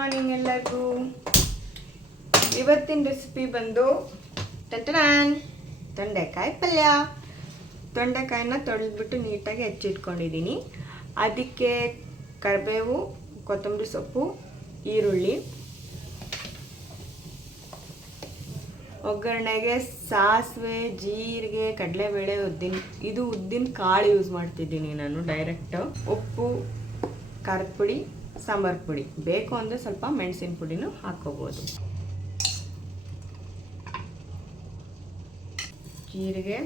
Morning ಎಲ್ಲರಿಗೂ. ಇವತ್ತಿನ recipe ಬಂದು ಟಟನಾನ್ ತೊಂಡೆಕಾಯಿ ಪಲ್ಯ. ತೊಂಡೆಕಾಯಿನ ತೊಳೆದ್ಬಿಟ್ಟು ನೀಟಾಗಿ ಹೆಚ್ಚಿಟ್ಕೊಂಡಿದ್ದೀನಿ. ಅದಕ್ಕೆ ಕರಿಬೇವು, ಕೊತ್ತಂಬರಿ ಸೊಪ್ಪು, ಈರುಳ್ಳಿ, ಒಗ್ಗರಣೆಗೆ ಸಾಸಿವೆ, ಜೀರಿಗೆ, ಕಡಲೆಬೇಳೆ, ಉದ್ದಿನ ಕಾಳು ಯೂಸ್ ಮಾಡ್ತಿದ್ದೀನಿ ನಾನು ಡೈರೆಕ್ಟ್. ಉಪ್ಪು, ಖಾರದ ಪುಡಿ, ಸಾಂಬಾರು ಪುಡಿ, ಬೇಕು ಅಂದರೆ ಸ್ವಲ್ಪ ಮೆಣಸಿನ ಪುಡಿನೂ ಹಾಕ್ಕೋಬೋದು. ಜೀರಿಗೆ,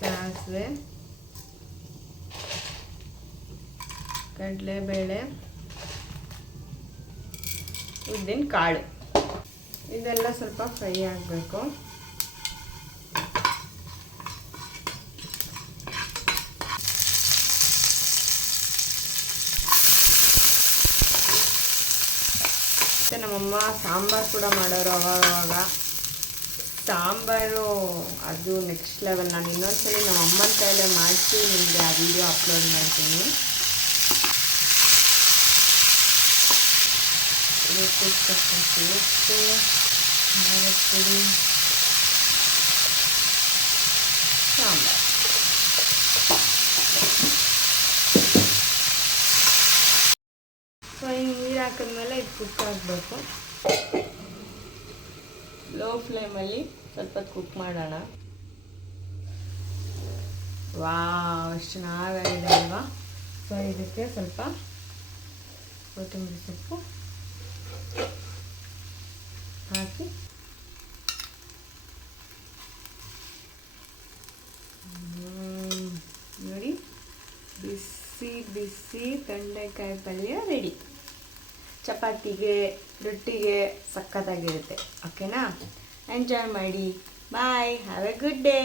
ಸಾಸಿವೆ, ಕಡಲೆಬೇಳೆ, ಉದ್ದಿನ ಕಾಳು ಇದೆಲ್ಲ ಸ್ವಲ್ಪ ಫ್ರೈ ಆಗಬೇಕು. ಮತ್ತು ನಮ್ಮಮ್ಮ ಸಾಂಬಾರು ಕೂಡ ಮಾಡೋರು ಅವಾಗ. ಸಾಂಬಾರು ಅದು ನೆಕ್ಸ್ಟ್ ಲೆವೆಲ್. ನಾನು ಇನ್ನೊಂದ್ಸಲಿ ನಮ್ಮ ಅಮ್ಮನ ಕೈಯಲ್ಲೇ ಮಾಡಿಸಿ ನಿಮಗೆ ಆ ವಿಡಿಯೋ ಅಪ್ಲೋಡ್ ಮಾಡ್ತೀನಿ. ಸಾಂಬಾರು ಸೊ ಹಿಂಗೆ ನೀರು ಹಾಕಿದ್ಮೇಲೆ ಇದು ಕುಕ್ ಆಗಬೇಕು. ಲೋ ಫ್ಲೇಮಲ್ಲಿ ಸ್ವಲ್ಪ ಕುಕ್ ಮಾಡೋಣ. ಎಷ್ಟು ಚೆನ್ನಾಗಿದೆ ಅಲ್ವಾ? ಸೊ ಇದಕ್ಕೆ ಸ್ವಲ್ಪ ಕೊತ್ತಂಬರಿ ಸೊಪ್ಪು ಹಾಕಿ ನೋಡಿ, ಬಿಸಿ ಬಿಸಿ ತೊಂಡೆಕಾಯಿ ಪಲ್ಯ ರೆಡಿ. ಚಪಾತಿಗೆ, ರೊಟ್ಟಿಗೆ ಸಖತ್ತಾಗಿರುತ್ತೆ. ಓಕೆನಾ? ಎಂಜಾಯ್ ಮಾಡಿ. ಬಾಯ್, ಹ್ಯಾವ್ ಎ ಗುಡ್ ಡೇ.